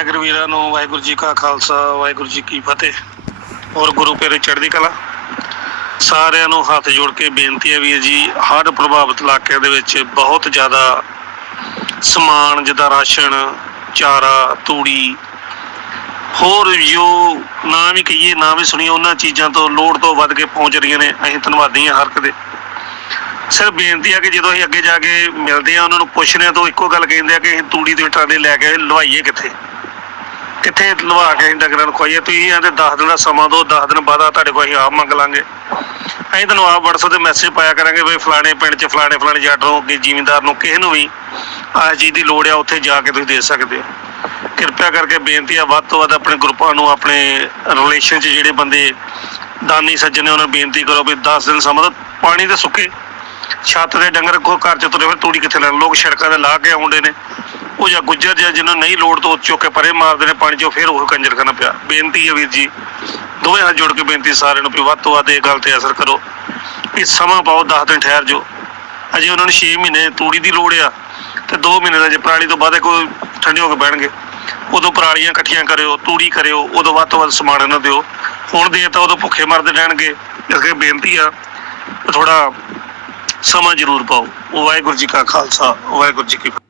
ਨੈਗਰ ਵੀਰਾਂ ਨੂੰ ਵਾਹਿਗੁਰੂ ਜੀ ਕਾ ਖਾਲਸਾ, ਵਾਹਿਗੁਰੂ ਜੀ ਕੀ ਫਤਿਹ ਔਰ ਗੁਰੂ ਪਿਆਰੇ ਚੜ੍ਹਦੀ ਕਲਾ, ਸਾਰਿਆਂ ਨੂੰ ਹੱਥ ਜੋੜ ਕੇ ਬੇਨਤੀ ਹੈ ਵੀਰ ਜੀ ਹੜ੍ਹ ਪ੍ਰਭਾਵਿਤ ਇਲਾਕਿਆਂ ਦੇ ਵਿੱਚ ਬਹੁਤ ਜ਼ਿਆਦਾ ਸਮਾਨ ਜਿੱਦਾਂ ਰਾਸ਼ਨ, ਚਾਰਾ, ਤੂੜੀ, ਹੋਰ ਜੋ ਨਾ ਵੀ ਕਹੀਏ, ਨਾ ਵੀ ਸੁਣੀਏ, ਉਹਨਾਂ ਚੀਜ਼ਾਂ ਤੋਂ ਲੋੜ ਤੋਂ ਵੱਧ ਕੇ ਪਹੁੰਚ ਰਹੀਆਂ ਨੇ, ਅਸੀਂ ਧੰਨਵਾਦੀ ਹਾਂ ਹਰ ਇੱਕ ਦੇ ਸਿਰ ਬੇਨਤੀ ਆ ਕਿ ਜਦੋਂ ਅਸੀਂ ਅੱਗੇ ਜਾ ਕੇ ਮਿਲਦੇ ਆ ਉਹਨਾਂ ਨੂੰ ਪੁੱਛਦੇ ਆ ਤਾਂ ਉਹ ਇੱਕੋ ਗੱਲ ਕਹਿੰਦੇ ਆ ਕਿ ਅਸੀਂ ਤੂੜੀ ਦੇ ਟਰਾਲੇ ਲੈ ਕੇ ਲਵਾਈਏ ਕਿੱਥੇ? ਕਿੱਥੇ ਲਵਾ ਕੇ ਅਸੀਂ ਡੰਗਰਾਂ ਨੂੰ ਖਵਾਈਏ? ਤੁਸੀਂ ਆਂਦੇ 10 ਦਿਨ ਦਾ ਸਮਾਂ ਦਿਓ 10 ਦਿਨ ਬਾਅਦ ਆ ਤੁਹਾਡੇ ਕੋਲ ਅਸੀਂ ਆਪ ਮੰਗ ਲਾਂਗੇ। ਅਸੀਂ ਤੁਹਾਨੂੰ ਆਪ WhatsApp ਤੇ ਮੈਸੇਜ ਪਾਇਆ ਕਰਾਂਗੇ ਬਈ ਫਲਾਣੇ ਪਿੰਡ 'ਚ ਫਲਾਣੇ ਫਲਾਣੇ ਜੱਟ ਨੂੰ ਕਿ ਜ਼ਿਮੀਂਦਾਰ ਨੂੰ, ਕਿਸੇ ਨੂੰ ਵੀ ਆਹ ਚੀਜ਼ ਦੀ ਲੋੜ ਆ, ਉੱਥੇ ਜਾ ਕੇ ਤੁਸੀਂ ਦੇ ਸਕਦੇ ਹੋ। ਕਿਰਪਾ ਕਰਕੇ ਬੇਨਤੀ ਆ, ਵੱਧ ਤੋਂ ਵੱਧ ਆਪਣੇ ਗਰੁੱਪਾਂ ਨੂੰ, ਆਪਣੇ ਰਿਲੇਸ਼ਨ 'ਚ ਜਿਹੜੇ ਬੰਦੇ ਦਾਨੀ ਸੱਜਣ ਨੇ, ਉਹਨਾਂ ਨੂੰ ਬੇਨਤੀ ਕਰੋ ਵੀ 10 ਦਿਨ ਸਮਾਂ ਤਾਂ ਪਾਣੀ ਤੇ ਸੁੱਕੇ। ਛੱਤ ਦੇ ਡੰਗਰ ਕੋ ਘਰ ਚ ਤੁਰੇ ਫਿਰ ਤੂੜੀ ਕਿੱਥੇ ਲੈਣ? ਲੋਕ ਸੜਕਾਂ ਤੇ ਲਾ ਕੇ ਆਉਂਦੇ ਨੇ। ਉਹ ਜਾਂ ਗੁੱਜਰ ਜਾਂ ਜਿਹਨਾਂ ਨਹੀਂ ਲੋੜ ਤੋਂ ਚੁੱਕ ਕੇ ਪਰੇ ਮਾਰਦੇ ਨੇ ਪਾਣੀ ਚੋਂ ਫਿਰ ਉਹ ਕੰਜਰ ਖਾਣਾ ਪਿਆ। ਬੇਨਤੀ ਹੈ ਵੀਰ ਜੀ, ਦੋਵੇਂ ਹੱਥ ਜੋੜ ਕੇ ਬੇਨਤੀ ਸਾਰਿਆਂ ਨੂੰ ਵੀ ਵੱਧ ਤੋਂ ਵੱਧ ਇਹ ਗੱਲ ਤੇ ਅਸਰ ਕਰੋ। ਵੀ ਸਮਾਂ ਪਾਓ 10 ਦਿਨ ਠਹਿਰ ਜੋ ਅਜੇ ਉਹਨਾਂ ਨੂੰ 6 ਮਹੀਨੇ ਤੂੜੀ ਦੀ ਲੋੜ ਆ ਤੇ 2 ਮਹੀਨੇ ਦਾ ਜੇ ਪਰਾਲੀ ਤੋਂ ਬਾਅਦ ਕੋਈ ਠੰਡੇ ਹੋ ਕੇ ਬਹਿਣਗੇ, ਉਦੋਂ ਪਰਾਲੀਆਂ ਇਕੱਠੀਆਂ ਕਰਿਓ, ਤੂੜੀ ਕਰਿਓ, ਉਦੋਂ ਵੱਧ ਤੋਂ ਵੱਧ ਸਮਾਨ ਇਹਨਾਂ ਦਿਓ। ਹੁਣ ਦੇ ਤਾਂ ਉਦੋਂ ਭੁੱਖੇ ਮਰਦੇ ਰਹਿਣਗੇ, ਇਸ ਬੇਨਤੀ ਆ ਥੋੜਾ ਸਮਾਂ ਜ਼ਰੂਰ ਪਾਓ। ਵਾਹਿਗੁਰੂ ਜੀ ਕਾ ਖਾਲਸਾ, ਵਾਹਿਗੁਰੂ ਜੀ ਕੀ ਫਤਿਹ।